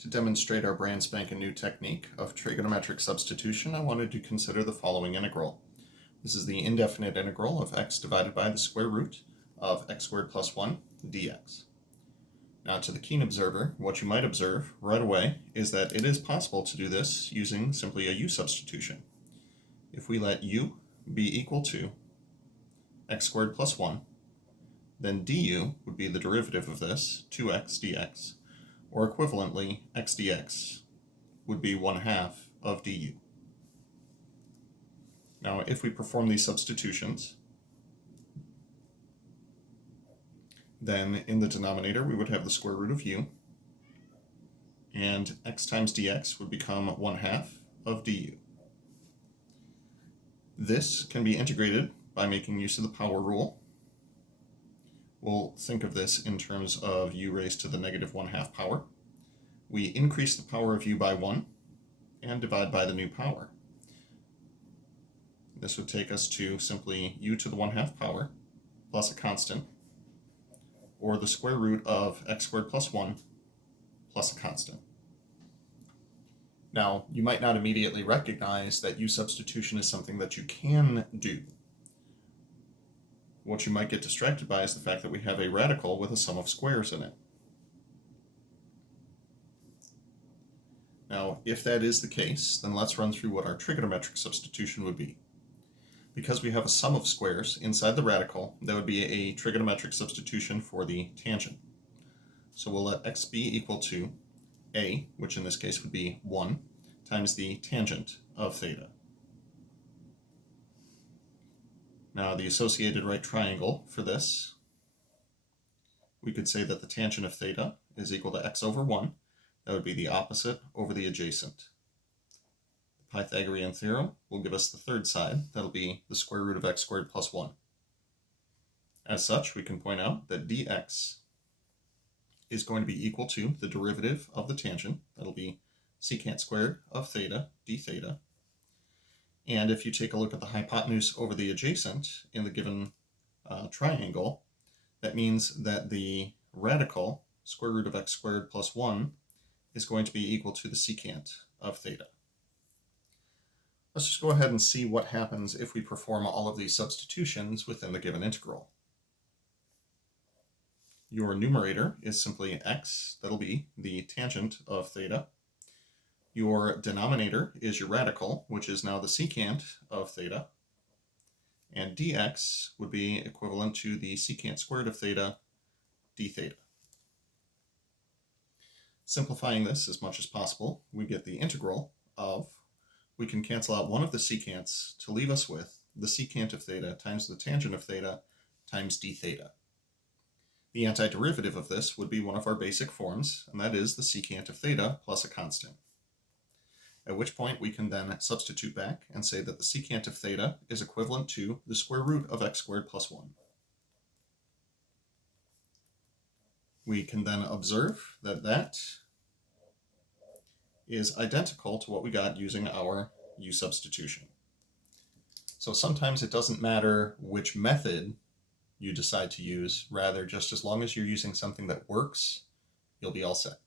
To demonstrate our brand spanking new technique of trigonometric substitution, I wanted to consider the following integral. This is the indefinite integral of x divided by the square root of x squared plus 1 dx. Now, to the keen observer, what you might observe right away is that it is possible to do this using simply a u substitution. If we let u be equal to x squared plus 1, then du would be the derivative of this, 2x dx, or equivalently, x dx would be 1/2 of du. Now, if we perform these substitutions, then in the denominator we would have the square root of u, and x times dx would become 1/2 of du. This can be integrated by making use of the power rule. We'll think of this in terms of u raised to the negative 1/2 power. We increase the power of u by 1 and divide by the new power. This would take us to simply u to the 1/2 power plus a constant, or the square root of x squared plus 1 plus a constant. Now, you might not immediately recognize that u substitution is something that you can do. What you might get distracted by is the fact that we have a radical with a sum of squares in it. Now, if that is the case, then let's run through what our trigonometric substitution would be. Because we have a sum of squares inside the radical, that would be a trigonometric substitution for the tangent. So we'll let x be equal to a, which in this case would be 1, times the tangent of theta. Now, the associated right triangle for this, we could say that the tangent of theta is equal to x over 1. That would be the opposite over the adjacent. The Pythagorean theorem will give us the third side. That'll be the square root of x squared plus 1. As such, we can point out that dx is going to be equal to the derivative of the tangent. That'll be secant squared of theta d theta. And if you take a look at the hypotenuse over the adjacent in the given triangle, that means that the radical, square root of x squared plus 1, is going to be equal to the secant of theta. Let's just go ahead and see what happens if we perform all of these substitutions within the given integral. Your numerator is simply x, that'll be the tangent of theta. Your denominator is your radical, which is now the secant of theta. And dx would be equivalent to the secant squared of theta d theta. Simplifying this as much as possible, we get the integral of, we can cancel out one of the secants to leave us with the secant of theta times the tangent of theta times d theta. The antiderivative of this would be one of our basic forms, and that is the secant of theta plus a constant. At which point we can then substitute back and say that the secant of theta is equivalent to the square root of x squared plus 1. We can then observe that that is identical to what we got using our u substitution. So sometimes it doesn't matter which method you decide to use, rather just as long as you're using something that works, you'll be all set.